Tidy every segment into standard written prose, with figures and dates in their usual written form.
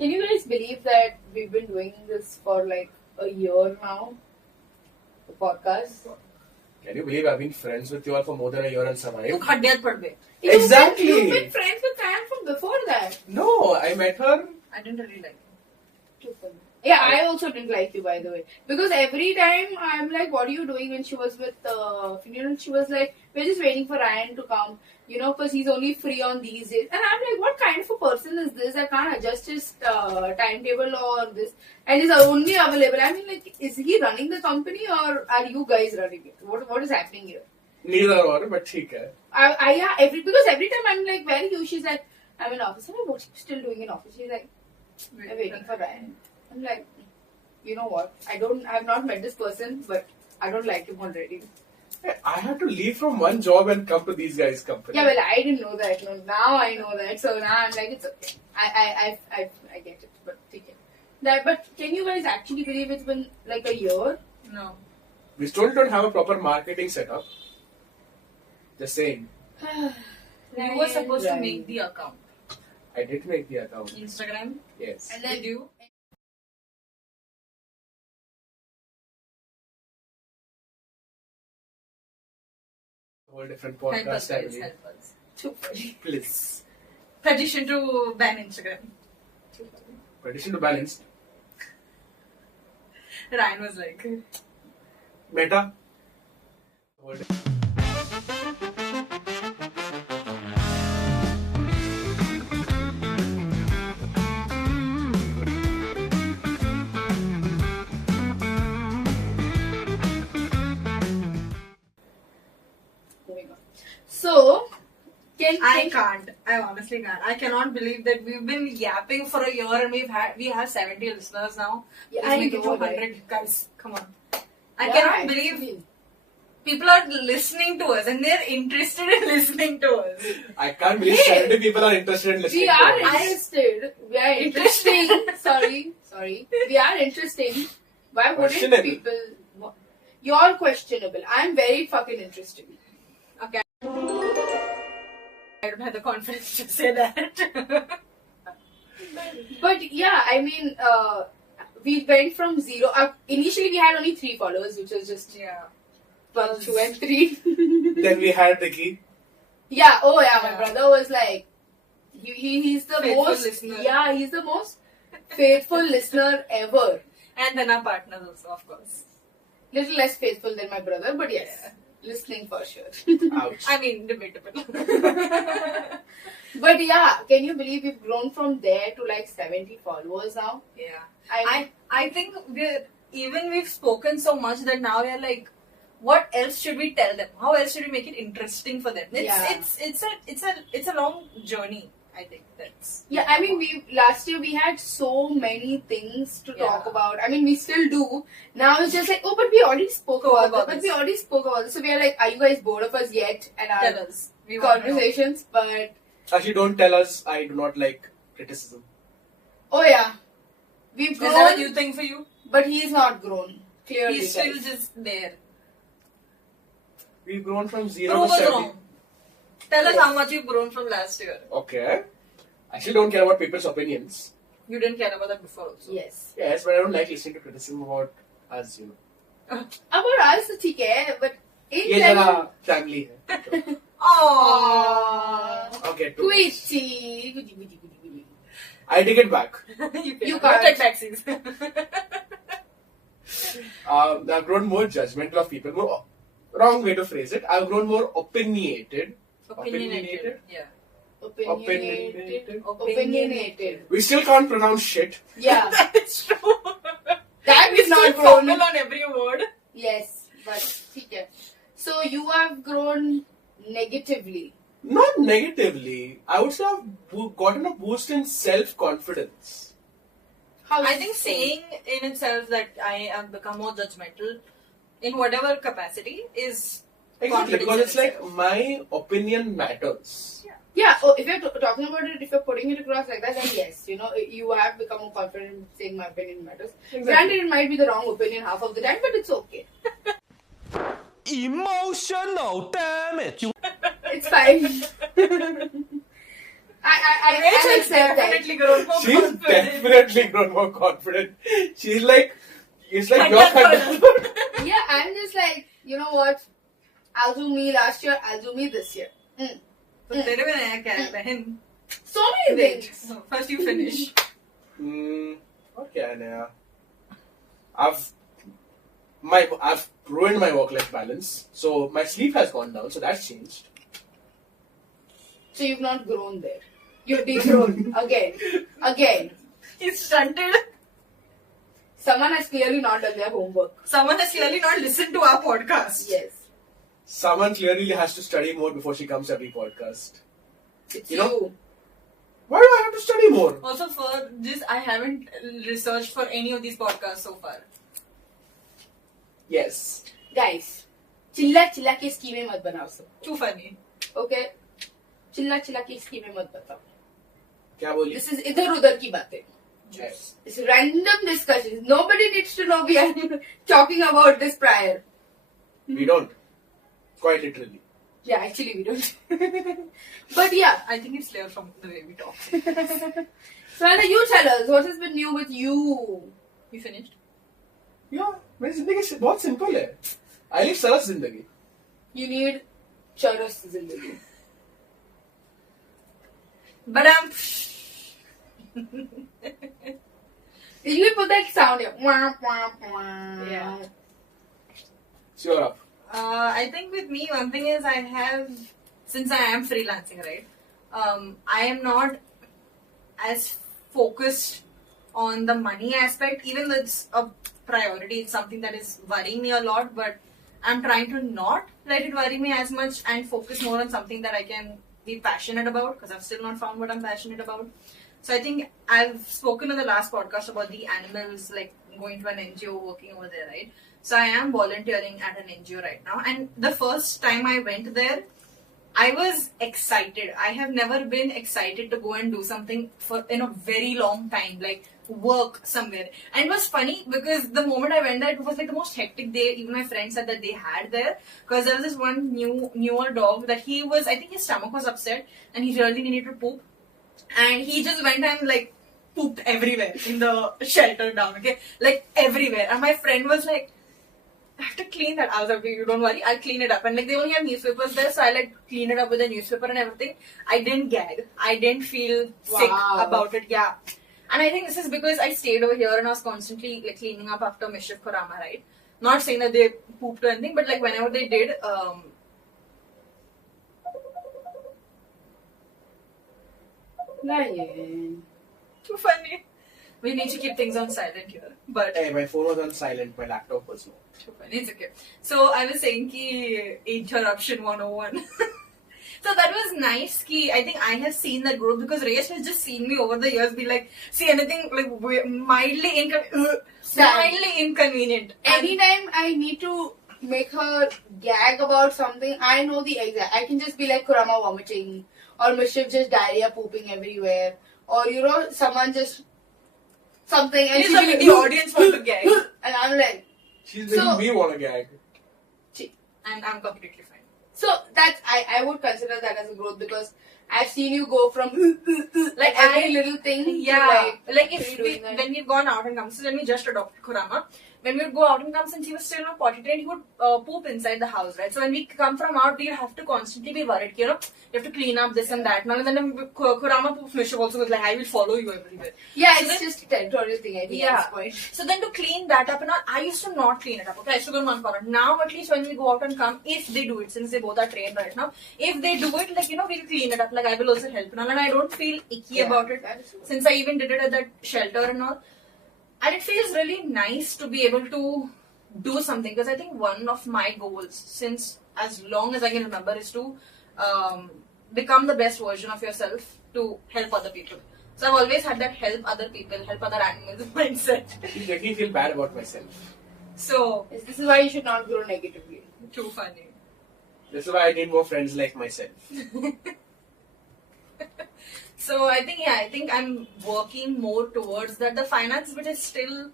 Can you guys believe that we've been doing this for like a year now? The podcast. Can you believe I've been friends with you all for more than a year and तू survived? खड्ड्यात पड़ गए. Exactly. You've been friends with Fran from before that. No, I met her. I didn't really like him. Yeah, I also didn't like you, by the way. Because every time I'm like, what are you doing? When she was with Finian, she was like, we're just waiting for Ryan to come, you know, because he's only free on these days. And I'm like, what kind of a person is this that can't adjust his timetable or this and is only available? I mean, like, is he running the company or are you guys running it? What is happening here? Neither or, but ठीक है. Because every time I'm like, where are you? She's like, I'm in office. I'm like, what are you still doing in office? She's like, I'm waiting for Ryan. I'm like, you know what? I've not met this person, but I don't like him already. I had to leave from one job and come to these guys' company. Yeah, well, I didn't know that. No, now I know that. So now I'm like, it's okay. I get it. But okay. But can you guys actually believe it's been like a year? No. We still don't have a proper marketing setup. Just saying. You were supposed to make the account. I did make the account. Instagram. Yes. And then Did you? Whole different Help podcast us, guys. family. Help us. too funny. Please. Petition to ban Instagram. Petition to balance. Ryan was like, Meta. Moving on. So, I can't. I honestly can't. I cannot believe that we've been yapping for a year and we have 70 listeners now. Yeah, Let's I make it to know, 100. right? Guys, come on. I Yeah, cannot actually. believe people are listening to us and they're interested in listening to us. I can't believe Hey. 70 people are interested in listening We are to us. interested. We are interesting. sorry. We are interesting. Why wouldn't Questionable. people? You're questionable. I'm very fucking interesting. Okay. I don't have the confidence to say that. But yeah, I mean, we went from zero. Initially, we had only 3 followers, which was just yeah. 1, 2, and 3. Then we had Ricky. Yeah. Oh yeah. My Yeah. brother was like, he's the Faithful most. listener. Yeah, he's the most faithful listener ever. And then our partners also, of course. Little less faithful than my brother, but yes, listening for sure. Ouch. I mean, debatable. But yeah, can you believe we've grown from there to like 70 followers now? Yeah. I I think we've spoken so much that now we're like, what else should we tell them? How else should we make it interesting for them? It's a long journey. I think that's yeah, I mean, last year we had so many things to talk Yeah. about. I mean, we still do. Now it's just like, oh, but we already spoke about this. So we are like, are you guys bored of us yet? And tell our us. We want to know. conversations, but Actually, don't tell us. I do not like criticism. oh yeah, we've Is that a grown, new thing for you? but he's not grown. Clearly, He's still guys. just there. We've grown from 0 Prove to us 70. wrong. Tell us Yes. how much you've grown from last year. Okay. I still don't care about people's opinions. You didn't care about that before also. Yes. Yes, but I don't like listening to criticism about us, you know. About us, तो ठीक है, but in ये general. जरा family है. Aww. Okay, too. Quitty. I take it back. You can't. can't take vaccines. I've grown more judgmental of people. Wrong way to phrase it. I've grown more opinionated. Opinionated. Yeah. Opinionated. We still can't pronounce shit. Yeah, It's true. that We is not still grown. fumble on every word. Yes, but ठीक है. So you have grown negatively. Not negatively. I would say I've gotten a boost in self-confidence. How I think so? saying in itself that I have become more judgmental in whatever capacity is Exactly, confidence because in it's like itself. my opinion matters. Yeah, oh, if you're talking about it, if you're putting it across like that, then yes, you know, you have become more confident in saying my opinion matters. Granted, it might be the wrong opinion half of the time, but it's okay. Emotional damage. It's fine. I accept that. definitely grown more She's confident. definitely grown more confident. She's like, it's like your Thunderbolt. Thunderbolt. Yeah, I'm just like, you know what? I'll do me last year, I'll do me this year. तो तेरे में नया क्या है बहन? So many Wait, things. first you finish. Okay, Anaya. I've ruined my work-life balance, so my sleep has gone down, so that's changed. So you've not grown there. You've degrown again. He's stunted. Someone has clearly not done their homework. Someone has clearly not listened to our podcast. Yes, Someone clearly has to study more before she comes every podcast. it's You you. know- Why do I have to study more? Also, for this, I haven't researched for any of these podcasts so far. Yes. Guys, चिल्ला चिल्ला के स्कीमें मत बनाओ सब. Too funny. Okay? चिल्ला चिल्ला के स्कीमें मत बताओ. क्या बोली? This is इधर उधर की बातें. Yes. It's random discussions. Nobody needs to know we are talking about this prior. We don't. Quite literally. Yeah, actually we don't. But yeah. I think it's clear from the way we talk. So Anna, you tell us what has been new with you. You finished? Yeah, मेरी जिंदगी बहुत simple है. I live सरस जिंदगी. You need चरस जिंदगी. But I'm. Did you put that sound here? Wah, wah, wah. Yeah. So you're up. I think with me, one thing is I have, since I am freelancing, right? I am not as focused on the money aspect, even though it's a priority. It's something that is worrying me a lot, but I'm trying to not let it worry me as much and focus more on something that I can be passionate about, because I've still not found what I'm passionate about. So I think I've spoken in the last podcast about the animals, like going to an NGO, working over there, right? So I am volunteering at an NGO right now. And the first time I went there, I was excited. I have never been excited to go and do something for in a very long time, like work somewhere. And it was funny because the moment I went there, it was like the most hectic day. Even my friends said that they had there, because there was this one newer dog that he was, I think his stomach was upset and he really needed to poop. And he just went and like pooped everywhere in the shelter down, okay? Like everywhere. And my friend was like, I have to clean that. I was like, you don't worry, I'll clean it up. And like they only have newspapers there, so I like clean it up with a newspaper and everything. I didn't gag. I didn't feel sick Wow. about it. Yeah. And I think this is because I stayed over here and I was constantly like cleaning up after Mischief Kurama, right? Not saying that they pooped or anything, but like whenever they did, Lion. too funny. We need to keep things on silent here. But Hey, my phone was on silent. My laptop was not. too funny. It's okay. So I was saying ki interruption 101. So that was nice. Ki I think I have seen that growth because Reyes has just seen me over the years be like, see anything like mildly inconvenient. Anytime I need to make her gag about something, I know the exact. I can just be like Kurama vomiting, or Mischief just diarrhea pooping everywhere, or you know, someone just something and Please she'll make be the audience want to gag. and I'm like, She's making So- me want to gag. And I'm completely fine. so that's I would consider that as a growth because I've seen you go from like every little thing Yeah, to like if really doing that. when we've gone out and come, so when we just adopted Kurama, when we would go out and come, since he was still not potty trained, he would poop inside the house, right? So when we come from out, we have to constantly be worried, you know, you have to clean up this and that. And then when Kurama poops, Mischief also was like, I will follow you everywhere. Yeah, So it's then- just a territorial thing, I think, Yeah. at this point. So then to clean that up and all, I used to not clean it up. Okay, I used to go in one corner. Now at least when we go out and come, if they do it, since they both are trained right now, if they do it, like you know, we'll clean it up. Like I will also help and all, and I don't feel icky Yeah, about it. that is true. Since I even did it at that shelter and all, and it feels really nice to be able to do something because I think one of my goals, since as long as I can remember, is to become the best version of yourself to help other people. So I've always had that help other people, help other animals mindset. She's making me feel bad about myself. So Yes, this is why you should not grow negatively. too funny. This is why I need more friends like myself. So I think I'm working more towards that. The finance bit is still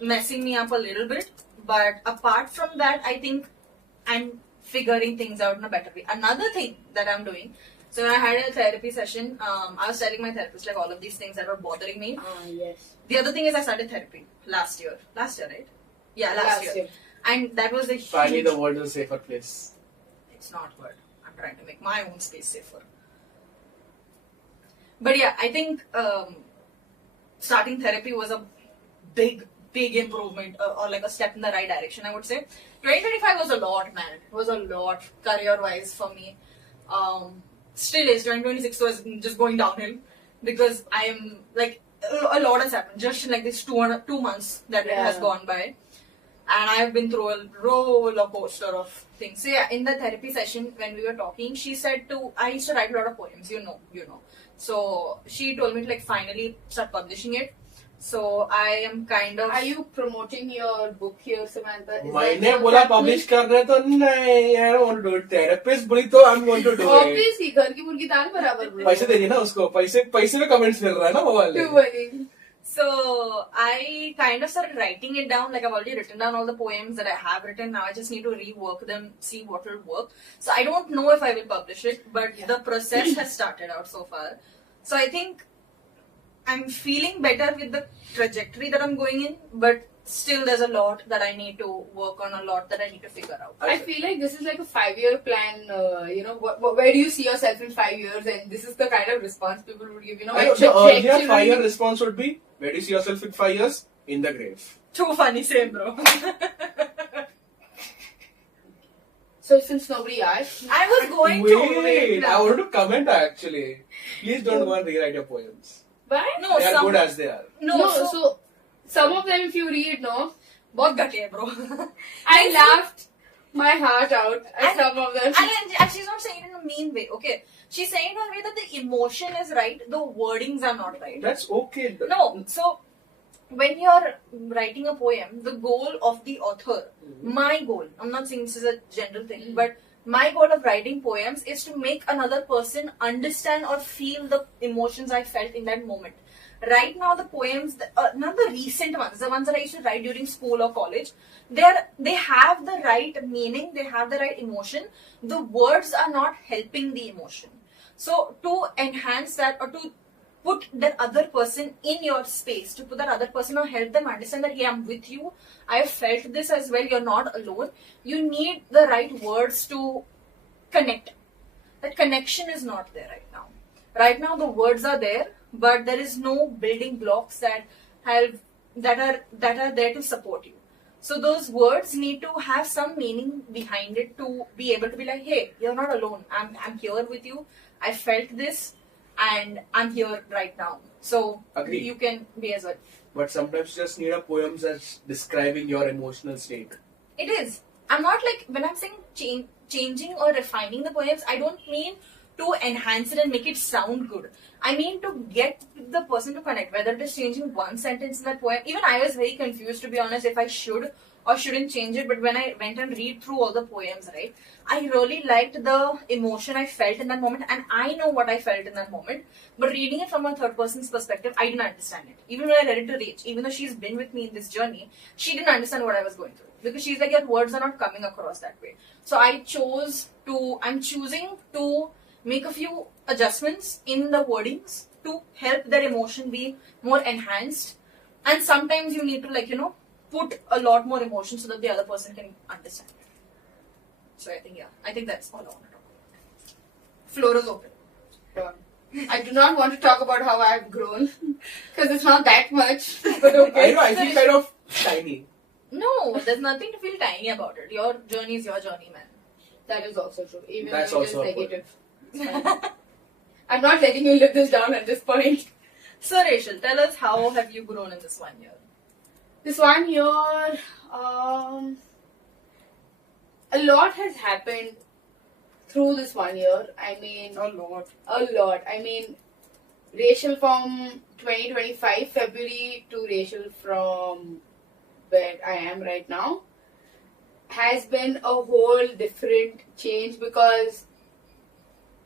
messing me up a little bit, but apart from that, I think I'm figuring things out in a better way. Another thing that I'm doing, So when I had a therapy session, I was telling my therapist like all of these things that were bothering me. Yes. The other thing is I started therapy last year. Last year, right? Yeah, last year. And that was a Finally, huge... the world is a safer place. It's not good. I'm trying to make my own space safer. But yeah, I think starting therapy was a big improvement or like a step in the right direction, I would say. 2025 was a lot, man. It was a lot career-wise for me. Still is. 2026 was just going downhill because I am like a lot has happened just in like this 2 months that it has gone by. And I've been through a roller coaster of things. So yeah, in the therapy session when we were talking, she said I used to write a lot of poems, you know. So she told me to like finally start publishing it. So I am kind of... Are you promoting your book here, Samantha? मैंने बोला publish कर रहे तो नहीं, I don't want to do it. Therapist बोली तो I'm going to do it. Obviously, घर की मुर्गी दाल बराबर बोलो. पैसे दे रही ना उसको, पैसे में comments मिल रहा है ना वो वाले. Too funny. So I kind of started writing it down. Like I've already written down all the poems that I have written. Now I just need to rework them, see what will work. So I don't know if I will publish it, but the process has started out so far. So I think I'm feeling better with the trajectory that I'm going in, but still there's a lot that I need to work on, a lot that I need to figure out. I feel like this is like a 5-year plan. Where do you see yourself in 5 years? And this is the kind of response people would give. The earlier 5-year response would be, where do you see yourself in 5 years? In the grave. Too funny, same bro. So since nobody asked, I was going to wait. I want to comment actually. Please don't go and rewrite your poems. but No, They are good as they are. so some of them, if you read, बहुत घटिया bro. I laughed my heart out at some of them. And she's not saying it in a mean way, okay? She's saying it in a way that the emotion is right, the wordings are not right. That's okay. No, so when you're writing a poem, the goal of the author, my goal, I'm not saying this is a general thing, but my goal of writing poems is to make another person understand or feel the emotions I felt in that moment. Right now, the poems, not the recent ones, the ones that I used to write during school or college, they have the right meaning, they have the right emotion. The words are not helping the emotion. So to enhance that or to put that other person in your space, to put that other person or help them understand that, hey, I'm with you, I have felt this as well, you're not alone. You need the right words to connect. That connection is not there right now. Right now, the words are there, but there is no building blocks that are there to support you. So those words need to have some meaning behind it to be able to be like, hey, you're not alone. I'm here with you. I felt this, and I'm here right now. So Agreed. You can be as well. But sometimes you just need a poem that's describing your emotional state. It is. I'm not like, when I'm saying changing or refining the poems, I don't mean to enhance it and make it sound good. I mean to get the person to connect, whether it is changing one sentence in that poem. Even I was very confused, to be honest, if I should or shouldn't change it. But when I went and read through all the poems, right, I really liked the emotion I felt in that moment, and I know what I felt in that moment. But reading it from a third person's perspective, I didn't understand it. Even when I read it to Rach, even though she's been with me in this journey, she didn't understand what I was going through. Because she's like, your words are not coming across that way. So I'm choosing to make a few adjustments in the wordings to help their emotion be more enhanced. And sometimes you need to put a lot more emotion so that the other person can understand it. So I think that's all I want to talk about. Floor is open. I do not want to talk about how I've grown because it's not that much. But okay. I know, I feel kind of tiny. No, there's nothing to feel tiny about it. Your journey is your journey, man. That is also true. Even That's though it is also a negative. I'm not letting you live this down at this point. So Rachel, tell us, how have you grown in this 1 year? This 1 year, a lot has happened through this 1 year. I mean, A lot. a lot. I mean, Rachel from 2025 February to Rachel from where I am right now has been a whole different change, because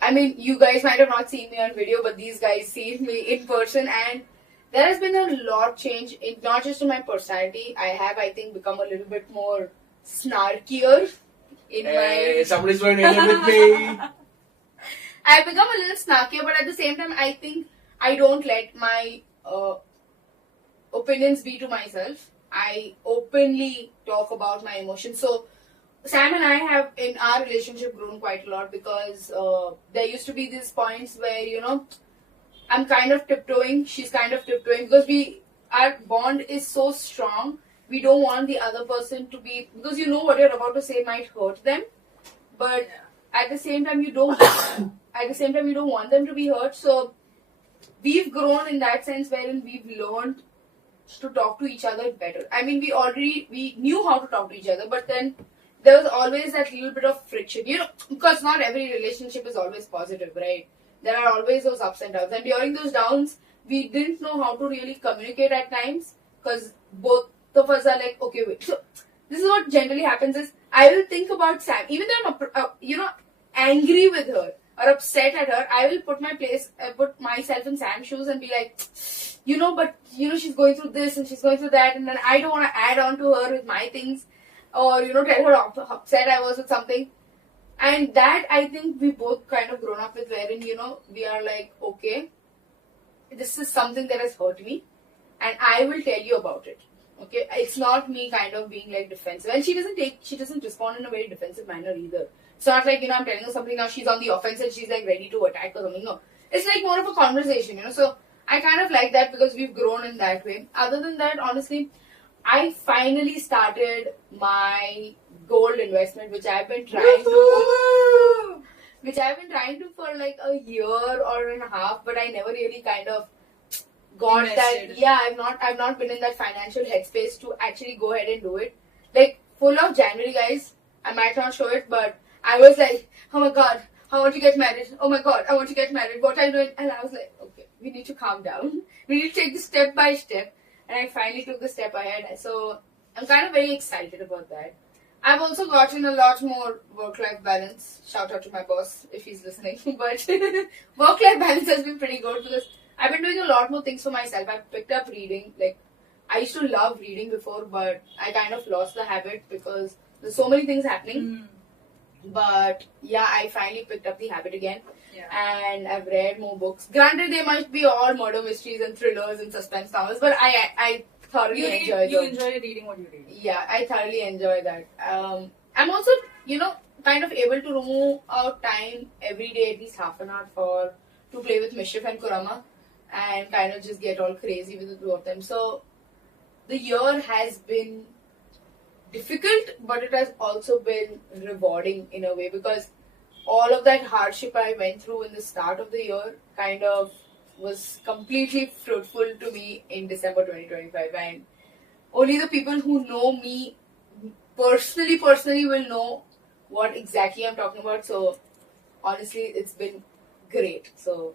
I mean, you guys might have not seen me on video, but these guys seen me in person, and there has been a lot change in not just in my personality. I have, I think, become a little bit more snarkier in Hey, somebody's going to with me. I've become a little snarkier, but at the same time, I think I don't let my opinions be to myself. I openly talk about my emotions. So Sam and I have in our relationship grown quite a lot because there used to be these points where I'm kind of tiptoeing, she's kind of tiptoeing because our bond is so strong. We don't want the other person to be, because what you're about to say might hurt them, but at the same time you don't want them to be hurt. So we've grown in that sense wherein we've learned to talk to each other better. I mean, we knew how to talk to each other, but then there was always that little bit of friction, because not every relationship is always positive, right? There are always those ups and downs, and during those downs, we didn't know how to really communicate at times, because both of us are like, okay, wait. So this is what generally happens is, I will think about Sam, even though I'm, angry with her or upset at her, I will put myself in Sam's shoes and be like, but she's going through this and she's going through that, and then I don't want to add on to her with my things, or tell her how upset I was with something. And that I think we both kind of grown up with, wherein we are like, okay, this is something that has hurt me, and I will tell you about it. Okay, it's not me kind of being like defensive, and she doesn't respond in a very defensive manner either. It's not like I'm telling her something, now she's on the offense and she's like ready to attack or something. No, it's like more of a conversation, So I kind of like that because we've grown in that way. Other than that, honestly, I finally started my gold investment, which I've been trying to for like a year or and a half, but I never really kind of got invested. that. Yeah, I've not been in that financial headspace to actually go ahead and do it. Like full of January, guys. I might not show it, but I was like, oh my god, I want to get married. Oh my god, I want to get married. What are you doing? And I was like, okay, we need to calm down. We need to take this step by step. And I finally took the step ahead. So I'm kind of very excited about that. I've also gotten a lot more work-life balance. Shout out to my boss if he's listening. But work-life balance has been pretty good because I've been doing a lot more things for myself. I've picked up reading. Like, I used to love reading before, but I kind of lost the habit because there's so many things happening. But yeah, I finally picked up the habit again. Yeah. And I've read more books. Granted, they might be all murder mysteries and thrillers and suspense novels, but I thoroughly enjoy them. You enjoy reading what you read. Yeah, I thoroughly enjoy that. I'm also, kind of able to remove out time every day, at least half an hour to play with Mischief and Kurama and kind of just get all crazy with the two of them. So the year has been difficult, but it has also been rewarding in a way because all of that hardship I went through in the start of the year kind of was completely fruitful to me in December 2025, and only the people who know me personally will know what exactly I'm talking about. So honestly, it's been great. So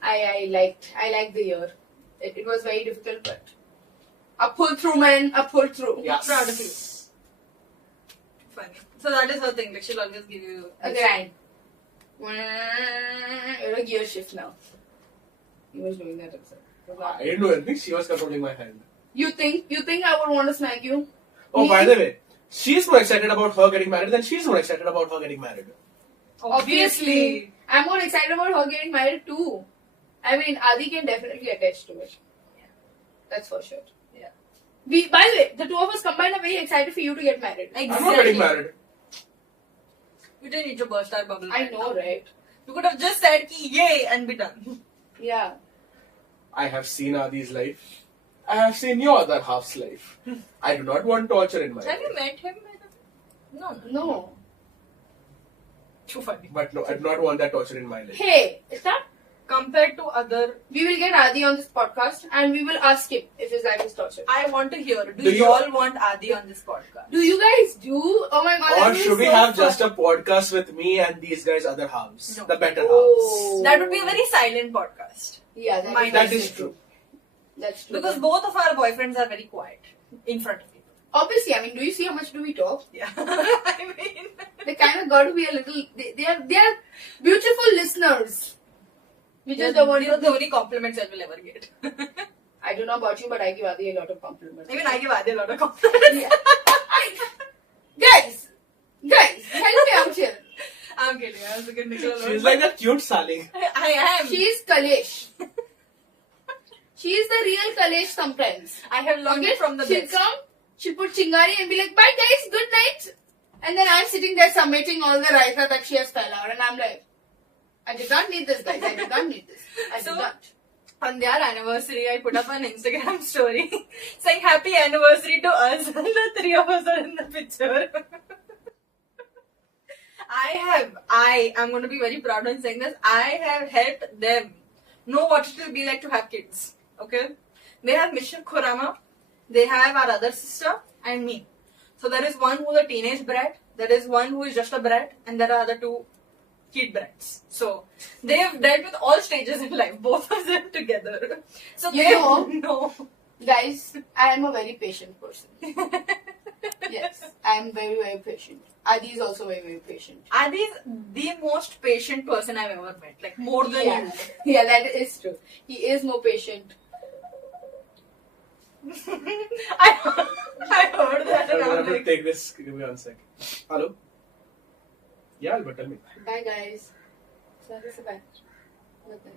I liked the year. It was very difficult, but I pulled through, man. I pulled through. Yes. Proud of you. Funny. So that is her thing. Like she'll always give you A grind. You're a gear shift now. He was doing that himself. I didn't do anything. She was controlling my hand. You think I would want to smack you? Oh, by the way, she's more excited about her getting married than she's more excited about her getting married. Obviously. I'm more excited about her getting married too. I mean, Adi can definitely attach to it. Yeah. That's for sure. Yeah. By the way, the two of us combined are very excited for you to get married. Exactly. I'm not getting married. We didn't need to burst our bubble. I know, right? You could have just said ki yay and be done. Yeah. I have seen Adi's life. I have seen your other half's life. I do not want torture in my Have life. you met him? No. Too funny. But no, I do not want that torture in my life. Hey, it's not. Compared to other, We will get Adi on this podcast and we will ask him if his life is torture. I want to hear. Do Do you you- all want Adi on this podcast? Do you guys do? Oh my god. Or that would be should we so have fun. just a podcast with me and these guys' other halves? No. The better halves. Oh. That would be a very silent podcast. Yeah, Mine That is true. That's true. Because both of our boyfriends are very quiet in front of people. Obviously, I mean, do you see how much do we talk? Yeah. I mean, They kind of got to be a little. They are beautiful listeners. We just don't want you're to. the only compliments I will ever get. I don't know about you, but I give Adi a lot of compliments. Even I give Adi a lot of compliments. Yeah. guys, help me out here. I'm kidding. I was kidding. She's like a cute Sally. I am. She's Kalesh. She is the real Kalesh sometimes. I have learned Okay? it from the She'll best. come, she'll put chingari and be like, bye guys, good night. And then I'm sitting there submitting all the raita that she has fell out. And I'm like, I did not need this, guys. I did not need this. I So- did not. On their anniversary, I put up an Instagram story saying happy anniversary to us. The three of us are in the picture. I am going to be very proud in saying this. I have helped them know what it will be like to have kids. Okay? They have Mission Kurama, they have our other sister, and me. So there is one who's a teenage brat, there is one who is just a brat, and there are other two kid brats. So they have dealt with all stages in life, both of them together. So You they know- know. Guys, I am a very patient person. Yes, I am very, very patient. Adi is also very, very patient. Adi is the most patient person I've ever met. Like more than Yeah. you. Yeah, that is true. He is more patient. I heard that and I'm I'm gonna like, take this. Give me 1 sec. Hello? Yeah, Albert, tell me. Bye, guys. Sorry, bye. Bye, guys.